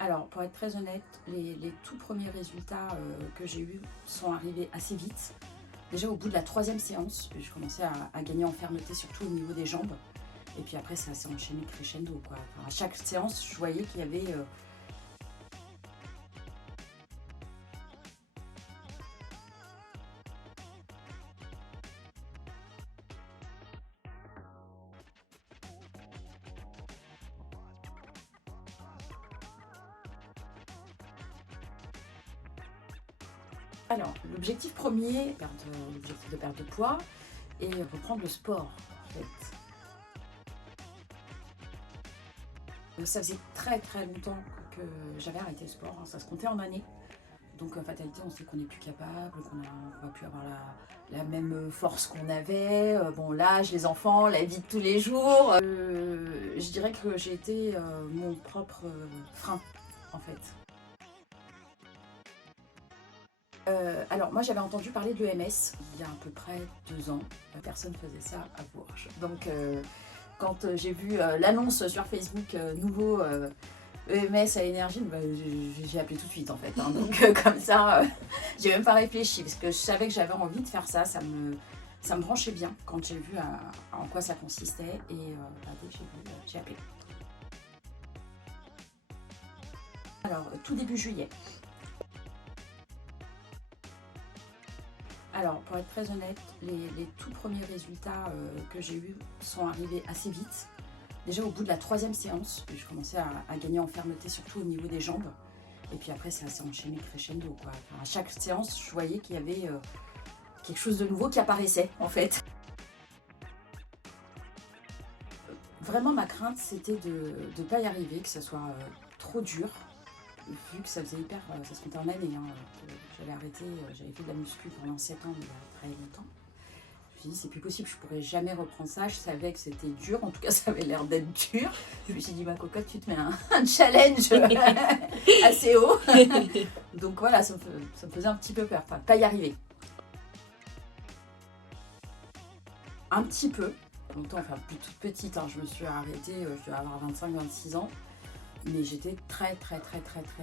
Alors, pour être très honnête, les tout premiers résultats que j'ai eus sont arrivés assez vite. Déjà au bout de la 3e séance, je commençais à gagner en fermeté, surtout au niveau des jambes. Et puis après, ça s'est enchaîné crescendo, quoi. Enfin, à chaque séance, je voyais qu'il y avait... Alors, l'objectif premier, l'objectif de perte de poids, et reprendre le sport, en fait. Ça faisait très très longtemps que j'avais arrêté le sport, hein, ça se comptait en années. Donc en fatalité, on sait qu'on n'est plus capable, qu'on ne va plus avoir la même force qu'on avait. Bon, l'âge, les enfants, la vie de tous les jours. Je dirais que j'ai été mon propre frein, en fait. Alors moi j'avais entendu parler de l'EMS il y a à peu près 2 ans. Personne faisait ça à Bourges. Donc quand j'ai vu l'annonce sur Facebook nouveau EMS à énergie, bah, j'ai appelé tout de suite en fait. Hein. Donc comme ça, j'ai même pas réfléchi parce que je savais que j'avais envie de faire ça. Ça me branchait bien quand j'ai vu en quoi ça consistait et dès que j'ai vu, j'ai appelé. Alors tout début juillet. Alors, pour être très honnête, les tout premiers résultats que j'ai eus sont arrivés assez vite. Déjà au bout de la 3e séance, je commençais à gagner en fermeté, surtout au niveau des jambes. Et puis après, ça s'est enchaîné crescendo, quoi. Enfin, à chaque séance, je voyais qu'il y avait quelque chose de nouveau qui apparaissait, en fait. Vraiment, ma crainte, c'était de ne pas y arriver, que ça soit trop dur. Vu que ça faisait ça se comptait en années, hein, j'avais arrêté, j'avais fait de la muscu pendant 7 ans, il y a très longtemps. Je me suis dit, c'est plus possible, je pourrais jamais reprendre ça. Je savais que c'était dur, en tout cas, ça avait l'air d'être dur. Je me suis dit, ma cocotte, tu te mets un challenge assez haut. Donc voilà, ça me faisait un petit peu peur, enfin, pas y arriver. Un petit peu, longtemps, enfin, plus toute petite, hein, je me suis arrêtée, je dois avoir 25-26 ans. Mais j'étais très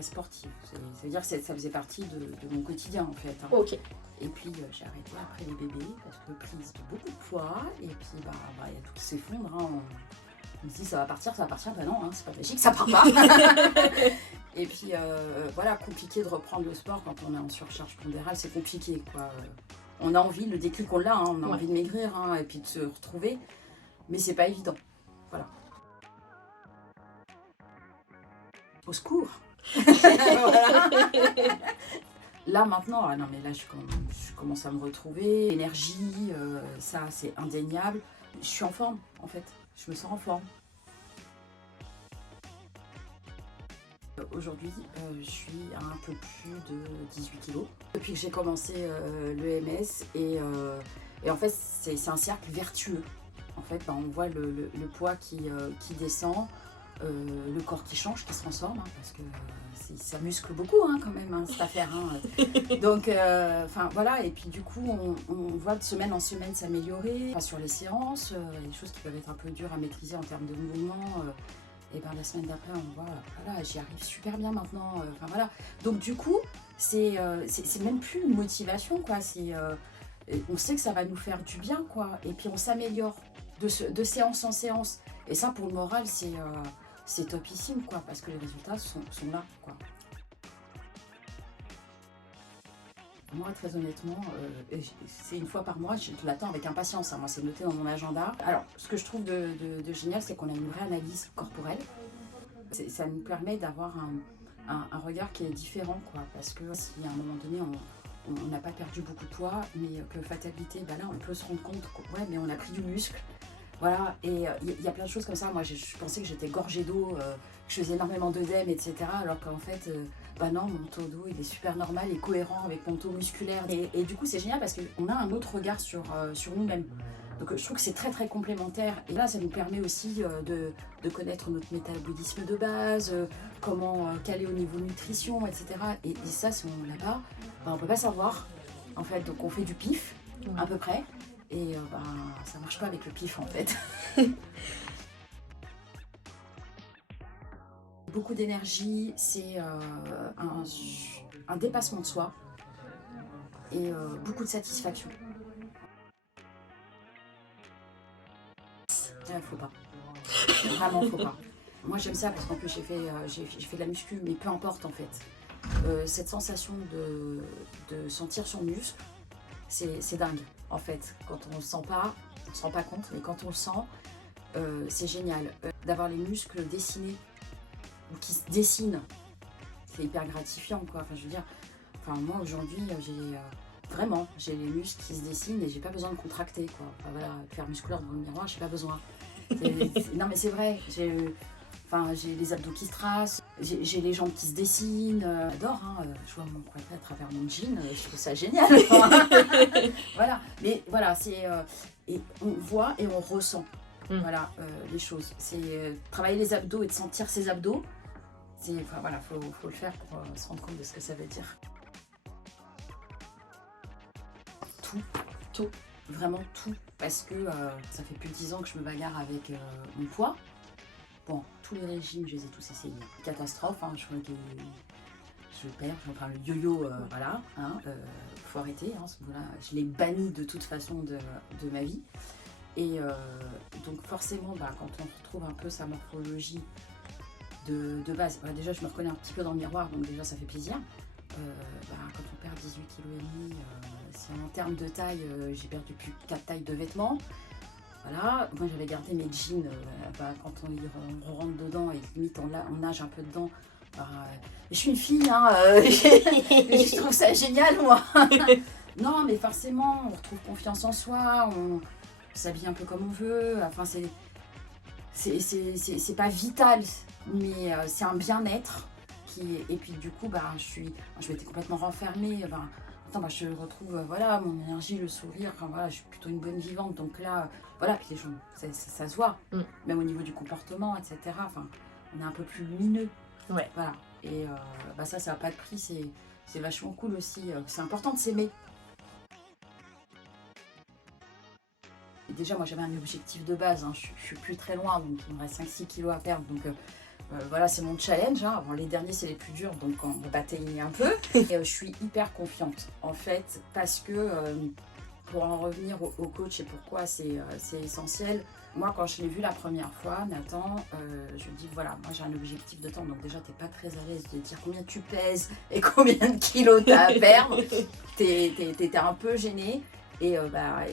sportive. Ça veut dire que ça faisait partie de mon quotidien en fait. Hein. Ok. Et puis j'ai arrêté après les bébés parce que prise de beaucoup de poids. Et puis il y a tout qui s'effondre. Hein. On se dit ça va partir. Ben non, hein, c'est pas magique, ça part pas. Et puis voilà, compliqué de reprendre le sport quand on est en surcharge pondérale, c'est compliqué quoi. On a envie, le déclic on l'a, hein, on a envie de maigrir hein, et puis de se retrouver. Mais c'est pas évident. Voilà. Au secours. Là maintenant, ah non mais là je commence à me retrouver, l'énergie, ça c'est indéniable. Je suis en forme en fait, je me sens en forme. Aujourd'hui, je suis à un peu plus de 18 kilos. Depuis que j'ai commencé l'EMS et en fait c'est un cercle vertueux. En fait, on voit le poids qui descend. Le corps qui change, qui se transforme, hein, parce que ça muscle beaucoup hein, quand même, hein, cette affaire. Hein. Donc, voilà, et puis du coup, on voit de semaine en semaine s'améliorer. Sur les séances, les choses qui peuvent être un peu dures à maîtriser en termes de mouvement, et ben la semaine d'après, on voit, voilà, j'y arrive super bien maintenant. Voilà. Donc du coup, c'est même plus une motivation, quoi. On sait que ça va nous faire du bien, quoi. Et puis on s'améliore de séance en séance. Et ça, pour le moral, c'est topissime, quoi, parce que les résultats sont là, quoi. Moi, très honnêtement, c'est une fois par mois, je l'attends avec impatience. Hein. Moi, c'est noté dans mon agenda. Alors, ce que je trouve de génial, c'est qu'on a une vraie analyse corporelle. Ça nous permet d'avoir un regard qui est différent, quoi, parce que si à un moment donné, on n'a pas perdu beaucoup de poids, mais que fatalité, ben là, on peut se rendre compte que, ouais, mais on a pris du muscle. Voilà, et il y a plein de choses comme ça. Moi, je pensais que j'étais gorgée d'eau, que je faisais énormément d'œdème, etc. Alors qu'en fait, bah non, mon taux d'eau, il est super normal et cohérent avec mon taux musculaire. Et du coup, c'est génial parce qu'on a un autre regard sur nous-mêmes. Donc, je trouve que c'est très complémentaire. Et là, ça nous permet aussi de connaître notre métabolisme de base, comment caler au niveau nutrition, etc. Et ça, si on l'a pas, bah, on peut pas savoir. En fait, donc on fait du pif, à peu près. Et ça marche pas avec le pif en fait. beaucoup d'énergie, c'est un dépassement de soi et beaucoup de satisfaction. Faut pas. Vraiment, faut pas. Moi, j'aime ça parce qu'en plus, j'ai fait de la muscu, mais peu importe en fait. Cette sensation de sentir son muscle, c'est dingue en fait. Quand on le sent pas, on se rend pas compte, mais quand on le sent, c'est génial. D'avoir les muscles dessinés ou qui se dessinent, c'est hyper gratifiant quoi. Enfin, je veux dire, moi aujourd'hui, j'ai les muscles qui se dessinent et j'ai pas besoin de contracter quoi. Enfin, voilà, faire musculaire devant le miroir, j'ai pas besoin. Non mais c'est vrai, j'ai les abdos qui se tracent, j'ai les jambes qui se dessinent. J'adore, hein, je vois mon poitrail à travers mon jean, je trouve ça génial. Voilà, mais voilà, et on voit et on ressent voilà, les choses. C'est travailler les abdos et de sentir ses abdos. Voilà, faut le faire pour se rendre compte de ce que ça veut dire. Tout, vraiment tout, parce que ça fait plus de 10 ans que je me bagarre avec mon poids. Bon, tous les régimes, je les ai tous essayés. Catastrophe, hein, je crois que je perds, enfin le yo-yo, voilà, hein, faut arrêter, hein, voilà, je l'ai banni de toute façon de ma vie. Et donc forcément, quand on retrouve un peu sa morphologie de base, déjà je me reconnais un petit peu dans le miroir, donc déjà ça fait plaisir. Quand on perd 18,5 kg, si en termes de taille, j'ai perdu plus de 4 tailles de vêtements. Voilà, moi j'avais gardé mes jeans, quand on rentre dedans et limite on nage un peu dedans. Je suis une fille, hein, je trouve ça génial moi. Non mais forcément, on retrouve confiance en soi, on s'habille un peu comme on veut, enfin c'est pas vital, mais c'est un bien-être. Et puis du coup, je m'étais complètement renfermée. Je retrouve voilà, mon énergie, le sourire. Voilà, je suis plutôt une bonne vivante. Donc là, voilà, puis les gens, ça se voit. Même au niveau du comportement, etc. On est un peu plus lumineux. Ouais. Voilà. Et ça n'a pas de prix. C'est vachement cool aussi. C'est important de s'aimer. Et déjà, moi, j'avais un objectif de base. Hein. Je suis plus très loin, donc il me reste 5-6 kilos à perdre. Donc voilà, c'est mon challenge. Hein. Les derniers, c'est les plus durs, donc on va batailler un peu. Et je suis hyper confiante, en fait, parce que pour en revenir au coach et pourquoi c'est essentiel, moi, quand je l'ai vu la première fois, Nathan, je lui dis, voilà, moi j'ai un objectif de temps. Donc déjà, t'es pas très à l'aise de dire combien tu pèses et combien de kilos t'as à perdre. T'étais un peu gêné. Et il m'a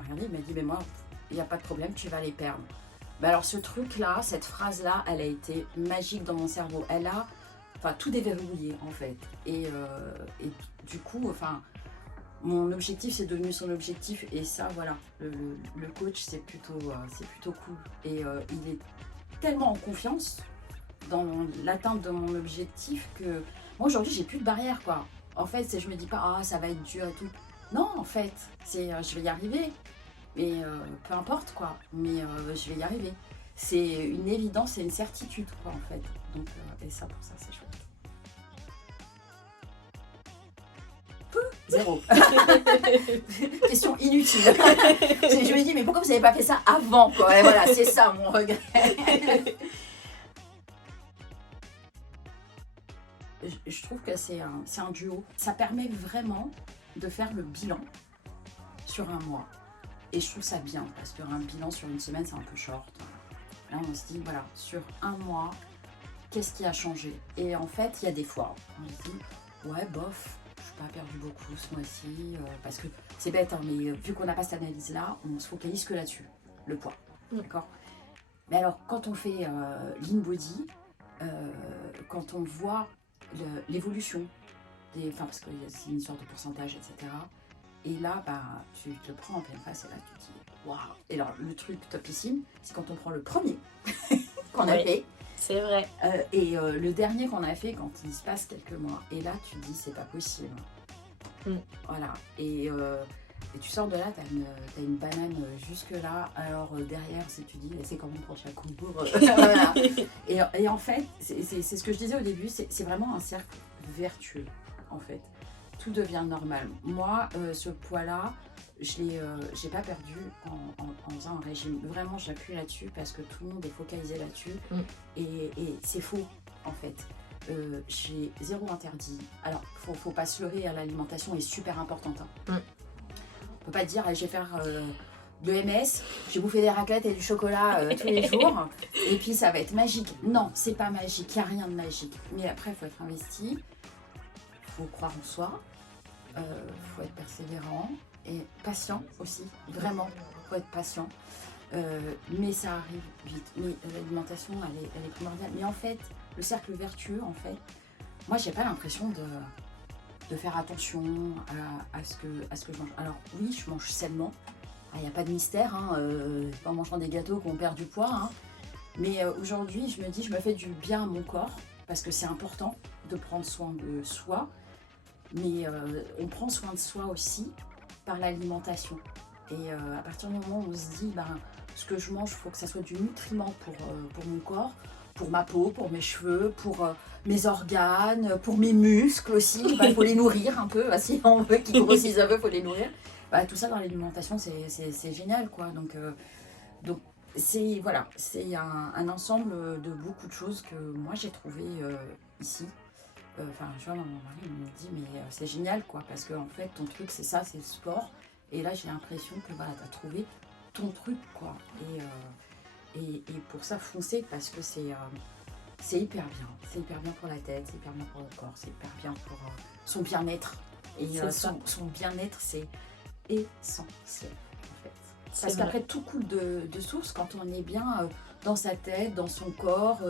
regardé, il m'a dit, mais moi, il n'y a pas de problème, tu vas les perdre. Alors ce truc-là, cette phrase-là, elle a été magique dans mon cerveau. Elle a tout déverrouillé en fait. Et du coup, mon objectif, c'est devenu son objectif. Et ça, voilà, le coach, c'est plutôt cool. Et il est tellement en confiance dans l'atteinte de mon objectif que moi, aujourd'hui, j'ai plus de barrière, quoi. En fait, je me dis pas, ça va être dur et tout. Non, en fait, je vais y arriver. Mais peu importe quoi, mais je vais y arriver. C'est une évidence, c'est une certitude quoi en fait. Donc, et ça pour ça c'est chouette. Zéro. Question inutile. Je me dis mais pourquoi vous n'avez pas fait ça avant quoi. Et voilà, c'est ça mon regret. Je trouve que c'est un duo. Ça permet vraiment de faire le bilan sur un mois. Et je trouve ça bien, parce qu'un bilan sur une semaine, c'est un peu short. Là, on se dit, voilà, sur un mois, qu'est-ce qui a changé? Et en fait, il y a des fois, on se dit, ouais, bof, je n'ai pas perdu beaucoup ce mois-ci, parce que c'est bête, hein, mais vu qu'on n'a pas cette analyse-là, on se focalise que là-dessus, le poids, d'accord? Mais alors, quand on fait lean body, quand on voit l'évolution, parce que c'est une sorte de pourcentage, etc., et là, tu te prends en pleine face et là, tu te dis waouh! Et alors, le truc topissime, c'est quand on prend le premier qu'on a fait. C'est vrai. Et le dernier qu'on a fait quand il se passe quelques mois. Et là, tu te dis, c'est pas possible. Voilà. Et tu sors de là, t'as une banane jusque là. Alors derrière, tu dis, c'est comment pour chaque coup. Voilà. Et en fait, c'est ce que je disais au début, c'est vraiment un cercle vertueux, en fait. Tout devient normal. Moi, ce poids-là, je l'ai pas perdu en faisant un régime. Vraiment, j'appuie là-dessus parce que tout le monde est focalisé là-dessus. Et c'est faux. en fait. J'ai zéro interdit. Alors, faut pas se leurrer, l'alimentation est super importante. Hein. On peut pas dire, je vais faire de MS, je vais bouffer des raclettes et du chocolat tous les jours, et puis ça va être magique. Non, c'est pas magique, il n'y a rien de magique. Mais après, il faut être investi, il faut croire en soi, il faut être persévérant et patient aussi, vraiment, il faut être patient. Mais ça arrive vite. Mais l'alimentation, elle est primordiale. Mais en fait, le cercle vertueux, en fait, moi, j'ai pas l'impression de faire attention à ce que je mange. Alors oui, je mange sainement. Il n'y a pas de mystère, hein, c'est pas en mangeant des gâteaux qu'on perd du poids. Hein. Mais aujourd'hui, je me dis, je me fais du bien à mon corps, parce que c'est important de prendre soin de soi. Mais on prend soin de soi aussi par l'alimentation. Et à partir du moment où on se dit, ce que je mange, il faut que ça soit du nutriment pour mon corps, pour ma peau, pour mes cheveux, pour mes organes, pour mes muscles aussi. Il faut les nourrir un peu. Si on veut qu'ils grossissent un peu, il faut les nourrir. Tout ça dans l'alimentation, c'est génial, quoi. Donc c'est voilà, c'est un ensemble de beaucoup de choses que moi j'ai trouvé ici. Je vois, mon mari me dit, mais c'est génial, quoi, parce que en fait, ton truc, c'est ça, c'est le sport. Et là, j'ai l'impression que tu as trouvé ton truc, quoi. Et pour ça, foncer, parce que c'est hyper bien. C'est hyper bien pour la tête, c'est hyper bien pour le corps, c'est hyper bien pour son bien-être. Et son bien-être, c'est essentiel, en fait. Parce qu'après, tout coule de source quand on est bien dans sa tête, dans son corps,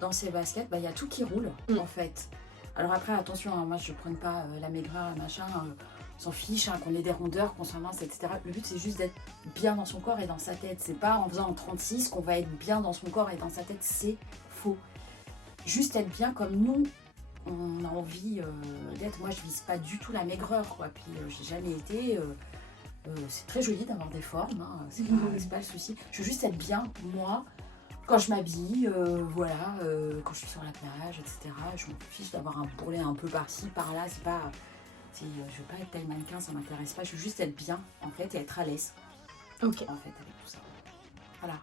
dans ses baskets. Il y a tout qui roule, en fait. Alors après, attention, hein, moi, je ne prenne pas la maigreur, machin... On s'en fiche, qu'on ait des rondeurs, qu'on soit mince, etc. Le but, c'est juste d'être bien dans son corps et dans sa tête. C'est pas en faisant en 36 qu'on va être bien dans son corps et dans sa tête. C'est faux. Juste être bien comme nous, on a envie d'être. Moi, je vise pas du tout la maigreur, quoi. Puis, j'ai jamais été... c'est très joli d'avoir des formes, hein. C'est pas le souci. Je veux juste être bien, moi, quand je m'habille, quand je suis sur la plage, etc. Je m'en fiche d'avoir un bourrelet un peu par-ci, par-là. C'est pas... je veux pas être taille mannequin, ça m'intéresse pas. Je veux juste être bien, en fait, et être à l'aise. Ok. En fait, avec tout ça. Voilà.